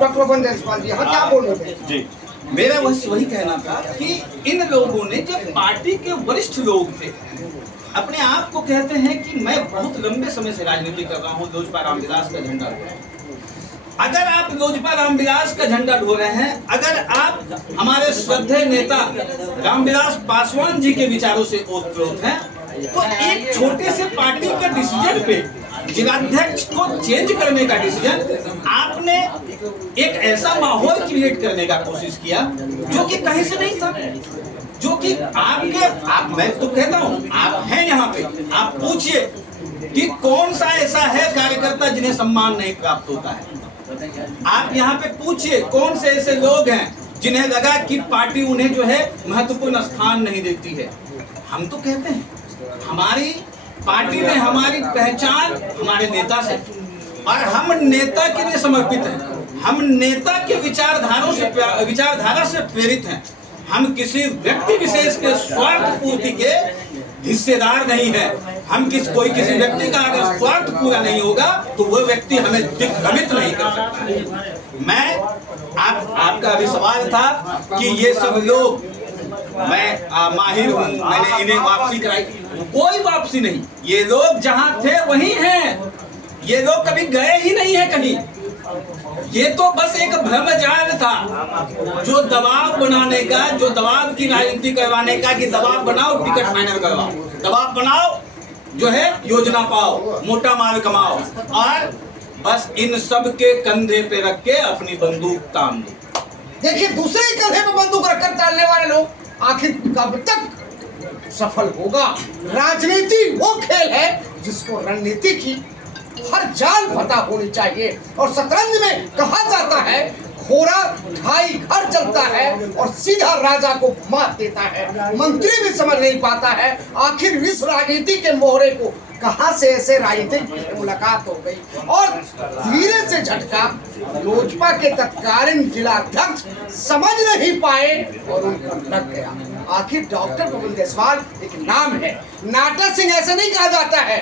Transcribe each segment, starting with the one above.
Doctor Pawan Jaiswal जी, हाँ क्या बोल रहे थे जी? मेरा वही कहना था कि इन लोगों ने, जो पार्टी के वरिष्ठ लोग थे, अपने आप को कहते हैं कि मैं बहुत लंबे समय से राजनीति कर रहा हूँ, लोजपा रामविलास का झंडा ढो रहा हूँ। अगर आप लोजपा रामविलास का झंडा ढो रहे हैं, अगर आप हमारे श्रद्धेय नेता रामविलास पासवान जी के विचारों से ओतप्रोत हैं, तो एक छोटे से पार्टी का डिसीजन पे, जिलाध्यक्ष को चेंज करने का डिसीजन, आपने एक ऐसा माहौल क्रिएट करने का कोशिश किया जो कि कहीं से नहीं था, जो कि मैं तो कहता हूँ, आप हैं यहाँ पे, आप पूछिए कि कौन सा ऐसा है कार्यकर्ता जिन्हें सम्मान नहीं प्राप्त होता है। आप यहाँ पे पूछिए कौन से ऐसे लोग हैं जिन्हें लगा कि पार्टी उन्हें जो है महत्वपूर्ण स्थान नहीं देती है। हम तो कहते हैं हमारी पार्टी में हमारी पहचान हमारे नेता से, और हम नेता के लिए समर्पित हैं, हम नेता के विचारधारा से प्रेरित हैं। हम किसी व्यक्ति विशेष के स्वार्थ पूर्ति के हिस्सेदार नहीं है। हम कोई किसी व्यक्ति का अगर स्वार्थ पूरा नहीं होगा तो वह व्यक्ति हमें दिग्भ्रमित नहीं कर सकता है। आपका अभी सवाल था कि ये सब लोग, मैं माहिर हूँ, मैंने इन्हें वापसी कराई, कोई वापसी नहीं। ये लोग जहाँ थे वहीं हैं, ये लोग कभी गए ही नहीं है कहीं। ये तो बस एक भ्रमजाल था, जो दबाव बनाने का, जो दबाव की राजनीति करवाने का, कि दबाव बनाओ टिकट फाइनल करवाओ, दबाव बनाओ जो है योजना पाओ, मोटा माल कमाओ, और बस इन सब के कंधे पे रख के अपनी बंदूक तान दो। देखिए, दूसरे ही कंधे पे बंदूक रखकर टालने वाले लोग आखिर कब तक सफल होगा? राजनीति वो खेल है जिसको रणनीति की हर जाल पता होनी चाहिए, और शतरंज में कहा जाता है घोड़ा ढाई घर चलता है और सीधा राजा को मात देता है। मंत्री भी समझ नहीं पाता है आखिर इस राजनीति के मोहरे को कहां से ऐसे राजनीतिक मुलाकात हो गई, और धीरे से झटका लोजपा के तत्कालीन जिलाध्यक्ष समझ नहीं पाए और उनको लग गया। आखिर डॉक्टर पवन जायसवाल एक नाम है, नाटा सिंह ऐसे नहीं कहा जाता है।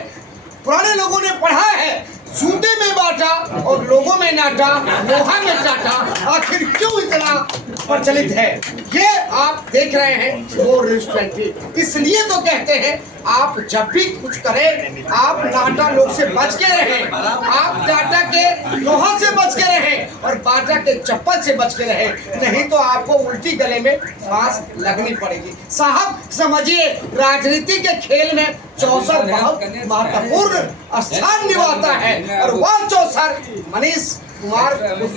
पुराने लोगों ने पढ़ा है, जूते में बांटा और लोगों में नाटा, लोहा में चाटा, आखिर क्यों इतना प्रचलित है? ये आप देख रहे हैं 4:20। इसलिए तो कहते हैं आप जब भी कुछ करें, आप नाटा लोग से बच के रहें, आप टाटा के लोहा से बच के रहें और बाटा के चप्पल से बच के रहें, नहीं तो आपको उल्टी गले में फांस लगनी पड़ेगी। साहब समझिए, राजनीति के खेल में चौसर बहुत महत्वपूर्ण स्थान निभाता है, और वह चौसर मनीष कुमार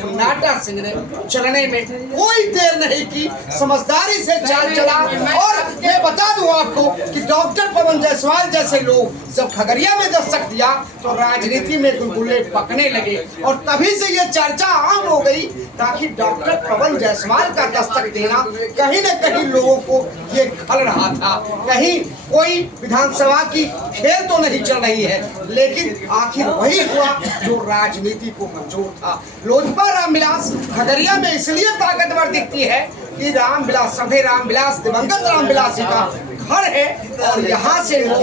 नाटा सिंह ने चलने में कोई देर नहीं की, समझदारी से चाल चला। और मैं बता दूं आपको कि डॉक्टर पवन जायसवाल जैसे लोग जब खगड़िया में दस्तक दिया तो राजनीति में गुलगुले पकने लगे, और तभी से ये चर्चा आम हो गई, ताकि डॉक्टर पवन जायसवाल का दस्तक देना कहीं न कहीं लोगों को ये खल रहा था, कहीं कोई विधानसभा की खेल तो नहीं चल रही है। लेकिन आखिर वही हुआ जो राजनीति को मंजूर था। लोजपा रामविलास खगड़िया में इसलिए ताकतवर दिखती है कि रामविलास, सभे रामविलास दिवंगत रामविलास जी का घर है, और यहाँ से लोग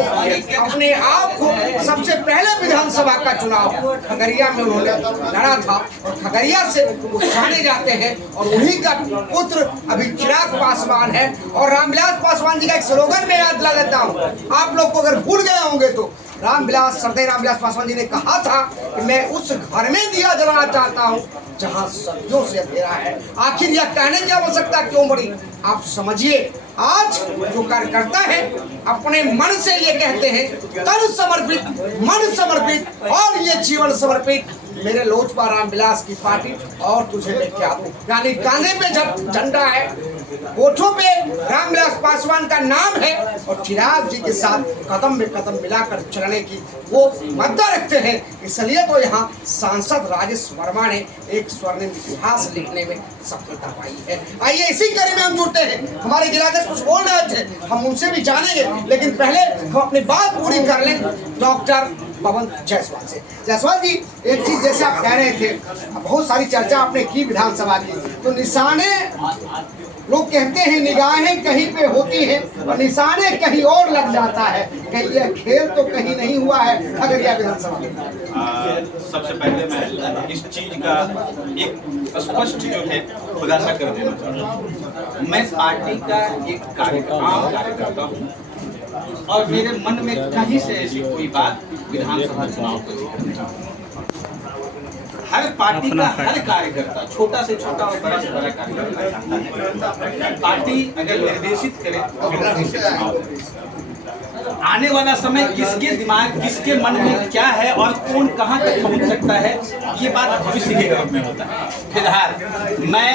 अपने आप को सबसे पहले विधानसभा का चुनाव खगड़िया में उन्होंने लड़ा था, और खगड़िया से वो जाने जाते हैं, और उन्हीं का पुत्र अभी चिराग पासवान है। और रामविलास पासवान जी का एक स्लोगन में याद ला लेता हूँ, आप लोग को अगर भूल गए होंगे तो। श्रद्धेय रामविलास पासवान जी ने कहा था कि मैं उस घर में दिया जलाना चाहता हूँ जहाँ सदियों से अंधेरा है। आखिर यह कहने की आवश्यकता क्यों पड़ी? आप समझिए, आज जो कार्यकर्ता है अपने मन से ये कहते हैं, तन समर्पित, मन समर्पित और ये जीवन समर्पित मेरे लोजपा रामविलास की पार्टी, और तुझे मैं क्या दूं। यानी कांधे पे झंडा है, होठों पे रामविलास पासवान का नाम है, और चिराग जी के साथ कदम में कदम मिलाकर चलने की वो मद्दा रखते हैं। इसलिए तो यहाँ सांसद राजेश वर्मा ने एक स्वर्णिम इतिहास लिखने में सफलता पाई है। आइए इसी कड़ी में हम जुड़ते हैं। हमारे जिलाध्यक्ष कुछ बोल रहे थे, हम उनसे भी जानेंगे, लेकिन पहले हम अपनी बात पूरी कर लें। डॉक्टर पवन जायसवाल से। जायसवाल जी, एक चीज जैसे आप कह रहे थे, बहुत सारी चर्चा आपने की विधानसभा की, तो निशाने लोग कहते हैं निगाहें कहीं पे होती हैं और निशाने कहीं और लग जाता है, कहीं यह खेल तो कहीं नहीं हुआ है खगड़िया विधानसभा में? सबसे पहले मैं इस चीज का एक स्पष्ट जो है खुलासा कर देना चाहता हूँ। मैं पार्टी का एक कार्यकर्ता हूँ और मेरे मन में कहीं से ऐसी कोई बात विधानसभा चुनाव को लेकर, हर पार्टी का हर कार्यकर्ता, छोटा से छोटा और बड़ा से बड़ा कार्यकर्ता जानता है पार्टी अगर निर्देशित करे तो निर्देशित चुनाव करे। आने वाला समय किसके दिमाग, किसके मन में क्या है और कौन कहां तक पहुंच सकता है, ये बात भविष्य के गर्भ में होता है। फिलहाल मैं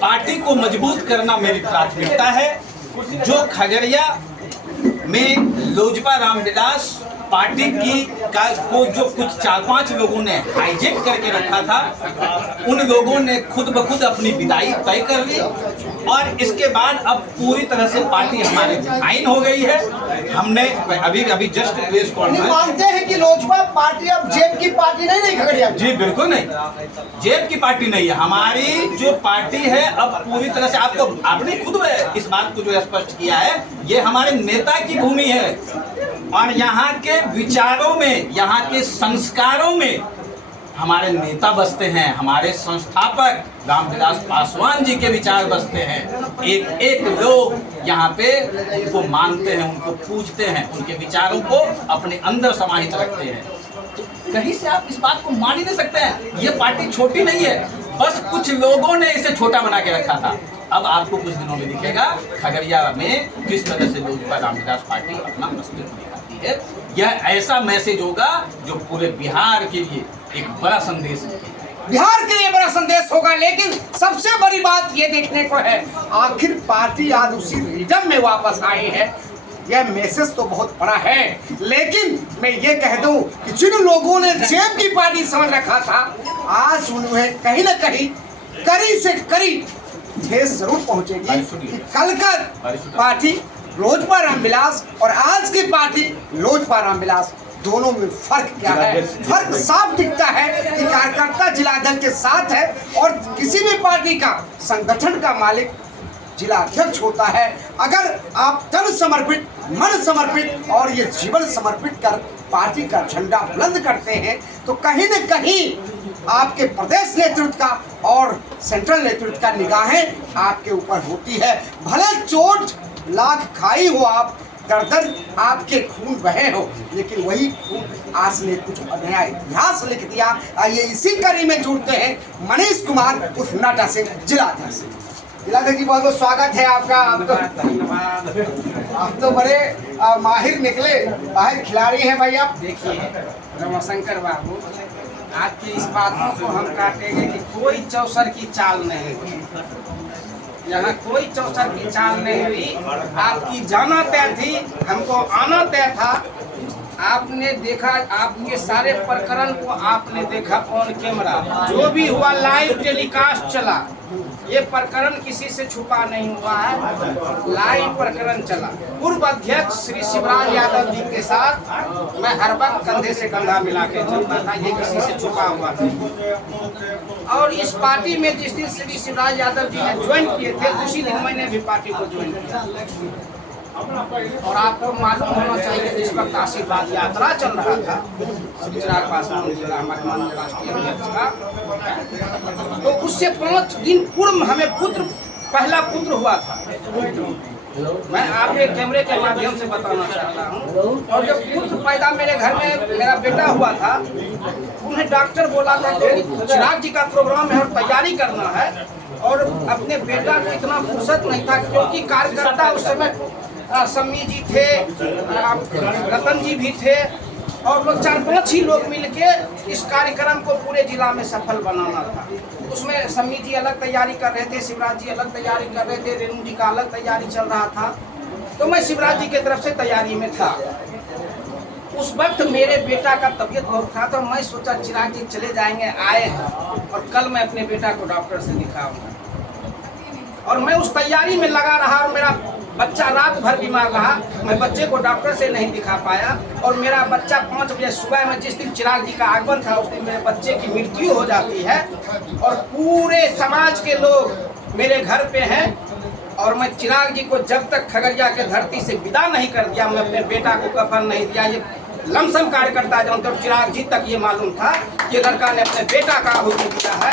पार्टी को मजबूत करना मेरी प्राथमिकता है। जो खगड़िया में लोजपा रामविलास पार्टी की को जो कुछ 4-5 लोगों ने हाईजेक करके रखा था, उन लोगों ने खुद ब खुद अपनी विदाई तय कर ली और इसके बाद अब पूरी तरह से पार्टी हमारी डिफाइन हो गई है। हमने अभी जस्ट प्रेस कॉन्फ्रेंस मानते हैं कि लोजपा पार्टी अब जेब की पार्टी नहीं रही खगड़िया? जी बिल्कुल नहीं, जेब की पार्टी नहीं है। हमारी जो पार्टी है अब पूरी तरह से, आपने खुद इस बात को जो स्पष्ट किया है, ये हमारे नेता की भूमि है और यहाँ के विचारों में, यहाँ के संस्कारों में हमारे नेता बसते हैं। हमारे संस्थापक रामविलास पासवान जी के विचार बसते हैं। एक एक लोग यहाँ पे उनको मानते हैं, उनको पूजते हैं, उनके विचारों को अपने अंदर समाहित रखते हैं। कहीं से आप इस बात को मान ही नहीं सकते हैं। ये पार्टी छोटी नहीं है, बस कुछ लोगों ने इसे छोटा बना के रखा था। अब आपको कुछ दिनों में दिखेगा खगड़िया में किस तरह से लोजपा रामविलास पार्टी अपना अस्तित्व दिखाती है। यह ऐसा मैसेज होगा जो पूरे बिहार के लिए एक बड़ा संदेश है। बिहार के लिए बड़ा संदेश होगा, लेकिन सबसे बड़ी बात ये देखने को है, आखिर पार्टी आज उसी रिदम में वापस आई है। यह मैसेज तो बहुत बड़ा है, लेकिन मैं ये कह दूं कि जिन लोगों ने जेब की पार्टी समझ रखा था, आज उन्हें कहीं ना कहीं कड़ी से कड़ी ठेस जरूर पहुंचेगी कि कल का पार्टी लोजपा रामविलास और आज की पार्टी लोजपा रामविलास, दोनों में फर्क क्या है? फर्क साफ दिखता है कि कार्यकर्ता जिलाध्यक्ष के साथ है और किसी भी पार्टी का संगठन का मालिक जिलाध्यक्ष होता है। अगर आप तन समर्पित, मन समर्पित और ये जीवन समर्पित कर पार्टी का झंडा बुलंद करते हैं, तो कहीं न कहीं आपके प्रदेश नेतृत्व का और सेंट्रल नेतृत्व का निगाहें आपके ऊपर होती है। भले चोट लाख खाई हो आप, दर आपके खून बहे हो, लेकिन वही खून आज ने कुछ नया इतिहास लिख दिया। आइए इसी कड़ी में जुड़ते हैं मनीष कुमार उर्फ नाटा सिंह, जिलाध्यक्ष। जिलाध्यक्ष जी, बहुत बहुत स्वागत है आपका। आप तो बड़े माहिर निकले, माहिर खिलाड़ी हैं भाई आप। देखिए रमाशंकर बाबू, आपकी इस बातों को हम काटेंगे कि कोई चौसर की चाल नहीं हुई, यहाँ कोई चौसर की चाल नहीं हुई। आपकी जाना तय थी, हमको आना तय था। आपने देखा, आपके सारे प्रकरण को आपने देखा ऑन कैमरा, जो भी हुआ लाइव टेलीकास्ट चला। ये प्रकरण किसी से छुपा नहीं हुआ है, लाइव प्रकरण चला। पूर्व अध्यक्ष श्री शिवराज यादव जी के साथ मैं हर वक्त कंधे से कंधा मिला के चलता था, ये किसी से छुपा हुआ था। और इस पार्टी में जिस दिन श्री शिवराज यादव जी ने ज्वाइन किए थे, उसी दिन मैंने भी पार्टी को ज्वाइन किया। और आपको मालूम होना चाहिए कि इस वक्त आशीर्वाद यात्रा चल रहा था श्री चिराग पासवान जी का, हमारे माननीय राष्ट्रीय अध्यक्ष का। तो उससे 5 दिन पूर्व हमें पहला पुत्र हुआ था। मैं आपके कैमरे के माध्यम से बताना चाहता हूँ। और जब पुत्र पैदा मेरे घर में मेरा बेटा हुआ था, उन्हें डॉक्टर बोला था कि चिराग जी का प्रोग्राम है और तैयारी करना है। और अपने बेटा को इतना फुर्सत नहीं था, क्योंकि कार्यकर्ता उस समय सम्मी जी थे, रतन जी भी थे, और लोग 4-5 ही लोग मिलके इस कार्यक्रम को पूरे जिला में सफल बनाना था। उसमें सम्मी जी अलग तैयारी कर रहे थे, शिवराज जी अलग तैयारी कर रहे थे, रेणु जी का अलग तैयारी चल रहा था। तो मैं शिवराज जी की तरफ से तैयारी में था। उस वक्त मेरे बेटा का तबीयत बहुत खराब था। मैं सोचा चिराग जी चले जाएंगे, आए और कल मैं अपने बेटा को डॉक्टर से दिखाऊंगा। और मैं उस तैयारी में लगा रहा और मेरा बच्चा रात भर बीमार रहा, मैं बच्चे को डॉक्टर से नहीं दिखा पाया और मेरा बच्चा 5 बजे सुबह में जिस दिन चिराग जी का आगमन था उस दिन मेरे बच्चे की मृत्यु हो जाती है और पूरे समाज के लोग मेरे घर पे हैं और मैं चिराग जी को जब तक खगड़िया के धरती से विदा नहीं कर दिया, मैं अपने बेटा को कफन नहीं दिया। ये लमसम कार्यकर्ता जानते और चिराग जी तक ये मालूम था कि लड़का ने अपने बेटा का आहुति दिया है।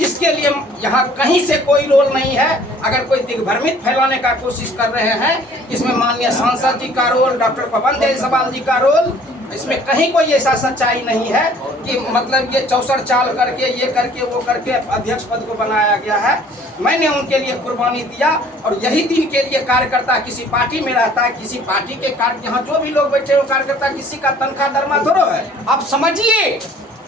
इसके लिए यहाँ कहीं से कोई रोल नहीं है। अगर कोई दिग्भ्रमित फैलाने का कोशिश कर रहे हैं, इसमें माननीय सांसद जी का रोल, डॉक्टर पवन जायसवाल जी का रोल, इसमें कहीं कोई ऐसा सच्चाई नहीं है कि मतलब ये चौसर चाल करके ये करके वो करके अध्यक्ष पद को बनाया गया है। मैंने उनके लिए कुर्बानी दिया और यही दिन के लिए कार्यकर्ता किसी पार्टी में रहता है, किसी पार्टी के कार्य, यहाँ जो भी लोग बैठे हो कार्यकर्ता किसी का तनख्वाह दरमा थोड़ो है। अब समझिए,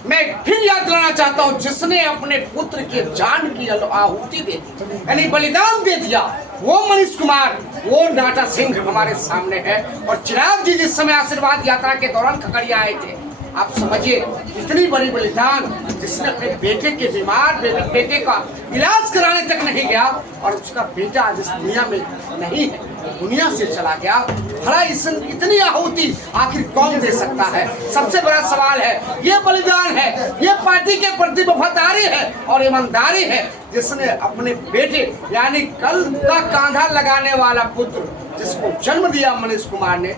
मैं फिर याद दिलाना चाहता हूँ, जिसने अपने पुत्र के जान की आहुति दे दी यानी बलिदान दे दिया, वो मनीष कुमार, वो नाटा सिंह हमारे सामने है। और चिराग जी जिस समय आशीर्वाद यात्रा के दौरान खगड़िया आए थे, आप समझिए इतनी बड़ी बलिदान, जिसने अपने बेटे के बीमार बेटे का इलाज कराने तक नहीं गया और उसका बेटा जिस दुनिया में नहीं है दुनिया से चला गया। भला इतनी आहुति आखिर कौन दे सकता है? सबसे बड़ा सवाल है, ये बलिदान है, ये पार्टी के प्रति वफादारी है और ईमानदारी है, जिसने अपने बेटे यानी कल का कांधा लगाने वाला पुत्र जिसको जन्म दिया मनीष कुमार ने,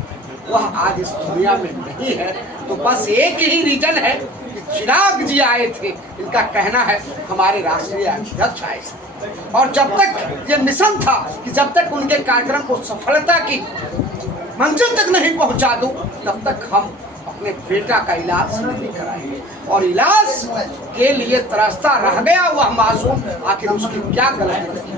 वह आज इस दुनिया में नहीं है। तो बस एक ही रीजन है कि चिराग जी आए थे, इनका कहना है हमारे राष्ट्रीय अध्यक्ष आए और जब तक ये मिशन था कि जब तक उनके कार्यक्रम को सफलता की मंजिल तक नहीं पहुंचा दूं, तब तक हम अपने बेटा का इलाज नहीं कराएंगे। और इलाज के लिए तरसता रह गया वह मासूम, आखिर उसकी क्या गलती थी?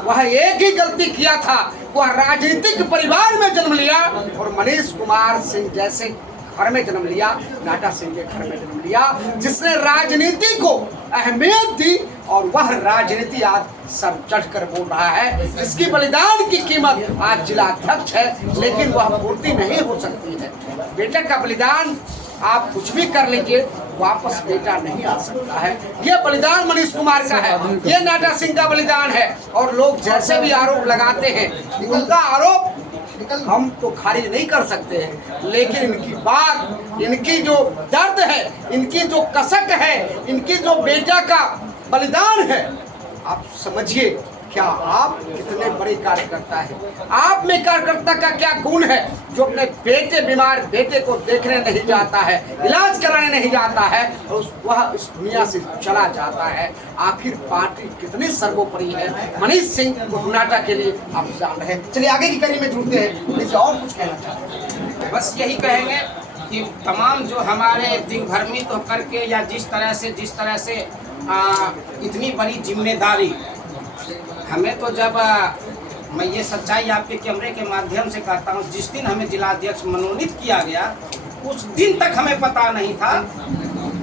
वह एक ही गलती किया था, वह राजनीतिक परिवार में जन्म लिया और मनीष कुमार सिंह जैसे घर में जन्म लिया, नाटा सिंह के घर में जन्म लिया, जिसने राजनीति को अहमियत दी और वह राजनीति आज सर चढ़कर बोल रहा है। इसकी बलिदान की कीमत आज जिला अध्यक्ष है, लेकिन वह पूर्ति नहीं हो सकती है। बेटे का बलिदान आप कुछ भी कर लीजिए, वापस बेटा नहीं आ सकता है। यह बलिदान मनीष कुमार का है, ये नाटा सिंह का बलिदान है। और लोग जैसे भी आरोप लगाते हैं, उनका आरोप हम तो खारिज नहीं कर सकते हैं, लेकिन इनकी बात, इनकी जो दर्द है, इनकी जो कसक है, इनकी जो बेटा का बलिदान है, आप समझिए क्या आप कितने बड़े कार्यकर्ता हैं। आप में कार्यकर्ता का क्या गुण है जो अपने बेटे बीमार बेटे को देखने नहीं जाता है, इलाज कराने नहीं जाता है और वह इस दुनिया से चला जाता है। आखिर पार्टी कितनी सर्वोपरि है मनीष सिंह नाटा के लिए, आप जान रहे हैं। चलिए आगे की कड़ी में जुड़ते हैं, मुझे और कुछ कहना चाहते हैं। बस यही कहेंगे कि तमाम जो हमारे दिग्भ्रमित होकर के या जिस तरह से इतनी बड़ी जिम्मेदारी हमें, तो जब मैं ये सच्चाई आपके कैमरे के माध्यम से कहता हूँ, जिस दिन हमें जिलाध्यक्ष मनोनीत किया गया उस दिन तक हमें पता नहीं था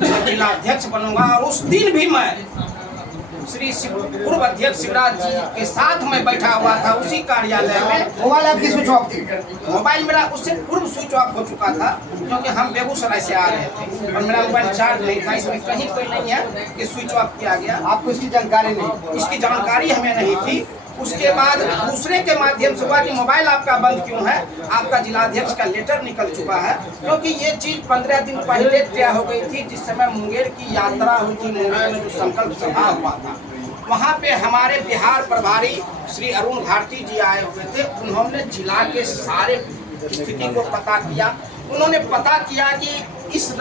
मैं जिलाध्यक्ष बनूंगा। और उस दिन भी मैं श्री पूर्व अध्यक्ष शिवराज जी के साथ मैं बैठा हुआ था उसी कार्यालय में। मोबाइल आपकी स्विच ऑफ थी? मोबाइल मेरा उससे पूर्व स्विच ऑफ हो चुका था, क्योंकि हम बेगूसराय से आ रहे थे और मेरा मोबाइल चार्ज नहीं था। इसमें कहीं कोई नहीं है कि स्विच ऑफ किया गया। आपको इसकी जानकारी नहीं? इसकी जानकारी हमें नहीं थी। उसके बाद दूसरे के माध्यम से हुआ कि मोबाइल आपका बंद क्यों है, आपका जिलाध्यक्ष का लेटर निकल चुका है। क्योंकि ये चीज 15 दिन पहले तय हो गई थी, जिस समय मुंगेर की यात्रा हुई थी, मुंगेर में जो संकल्प सभा हुआ था, वहाँ पे हमारे बिहार प्रभारी श्री अरुण भारती जी आए हुए थे। उन्होंने जिला के सारे स्थिति को पता किया। उन्होंने पता किया कि इस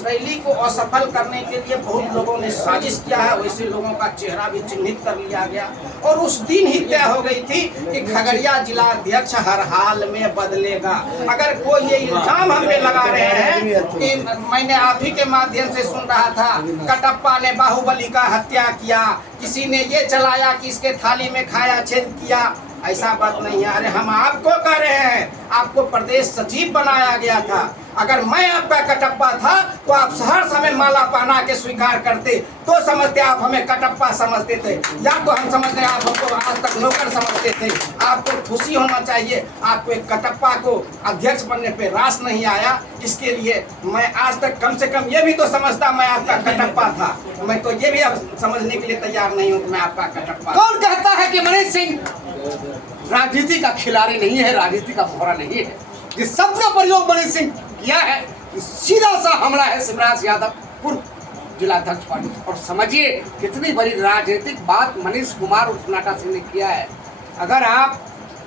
रैली को असफल करने के लिए बहुत लोगों ने साजिश किया है। वैसे लोगों का चेहरा भी चिन्हित कर लिया गया और उस दिन ही तय हो गई थी कि खगड़िया जिला अध्यक्ष हर हाल में बदलेगा। अगर कोई ये इल्जाम हम पे लगा रहे हैं कि मैंने आप ही के माध्यम से सुन रहा था कटप्पा ने बाहुबली का हत्या किया, किसी ने ये चलाया कि इसके थाली में खाया छेद किया, ऐसा बात नहीं है। अरे हम आपको कह रहे हैं, आपको प्रदेश सचिव बनाया गया था। अगर मैं आपका कटप्पा था तो आप हर समय माला पहना के स्वीकार करते, तो समझते आप हमें कटप्पा समझते थे, या तो हम समझते आप हमको आज तक नौकर समझते थे। आपको खुशी होना चाहिए, आपको एक कटप्पा को अध्यक्ष बनने पे रास नहीं आया। इसके लिए मैं आज तक कम से कम ये भी तो समझता मैं आपका कटप्पा था। मैं तो ये भी अब समझने के लिए तैयार नहीं हूँ कि मैं आपका कटप्पा। कौन कहता है कि मनीष सिंह राजनीति का खिलाड़ी नहीं है, राजनीति का मोहरा नहीं है। जिस शब्द का प्रयोग मनीष सिंह किया है, सीधा सा हमला है शिवराज यादव पूर्व जिलाध्यक्ष पर। और समझिए कितनी बड़ी राजनीतिक बात मनीष कुमार उर्फ नाटा सिंह ने किया है। अगर आप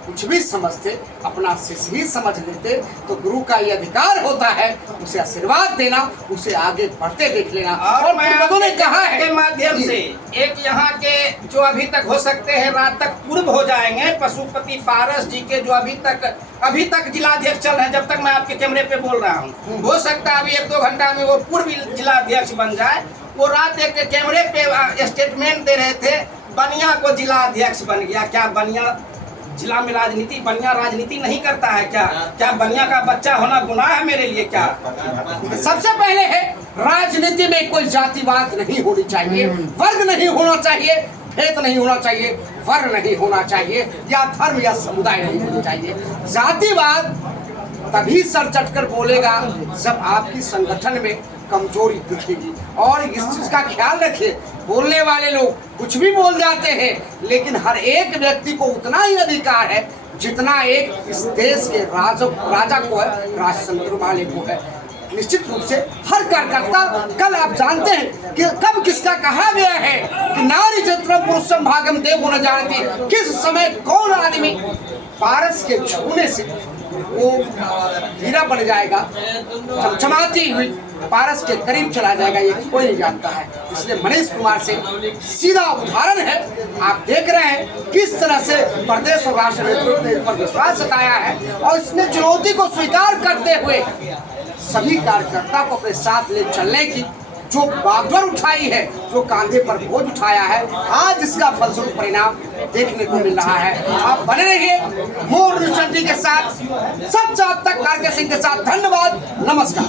कुछ भी समझते, अपना शिष्य ही समझ लेते, तो गुरु का ये अधिकार होता है उसे आशीर्वाद देना, उसे आगे बढ़ते देख लेना। और मैं उन्होंने कहा है के माध्यम से एक यहाँ के जो अभी तक हो सकते हैं रात तक पूर्व हो जाएंगे, पशुपति पारस जी के जो अभी तक जिलाध्यक्ष चल रहे हैं, जब तक मैं आपके कैमरे पे बोल रहा हूँ, हो सकता है अभी 1-2 घंटा में वो पूर्व जिलाध्यक्ष बन जाए। वो रात एक कैमरे पे स्टेटमेंट दे रहे थे, बनिया को जिलाध्यक्ष बन गया। क्या बनिया जिला में बनिया राजनीति नहीं करता है क्या? क्या बनिया का बच्चा होना गुनाह है मेरे लिए क्या? सबसे पहले है, राजनीति में कोई जातिवाद नहीं होनी चाहिए, वर्ग नहीं होना चाहिए, भेद नहीं होना चाहिए, वर्ण नहीं होना चाहिए, या धर्म या समुदाय नहीं होना चाहिए। जातिवाद तभी सर चटकर बोलेगा जब आपकी संगठन में कमजोरी दिखेगी। और इस चीज का ख्याल रखिए, बोलने वाले लोग कुछ भी बोल जाते हैं, लेकिन हर एक व्यक्ति को उतना ही अधिकार है जितना एक इस देश के राजा को है, राजतंत्र वाले को है। निश्चित रूप से हर कार्यकर्ता, कल आप जानते हैं कि कब किसका कहा गया है कि नारी चरित्रम पुरुषम भागम देव न जानती, किस समय कौन आदमी पारस के छूने से वो हीरा बन जाएगा, चमचमाती हुई पारस के करीब चला जाएगा, ये कोई नहीं जानता है। इसलिए मनीष कुमार से सीधा उदाहरण है, आप देख रहे हैं किस तरह से प्रदेश और राष्ट्र नेतृत्व ने इस पर विश्वास जताया है, और इसने चुनौती को स्वीकार करते हुए सभी कार्यकर्ता को अपने साथ ले चलने की जो बागडोर उठाई है, जो कांधे पर बोझ उठाया है, आज इसका फलस्वरूप परिणाम देखने को मिल रहा है। आप बने रहिए मोर न्यूज़ के साथ, सच तक कार्य सिंह के साथ। धन्यवाद, नमस्कार।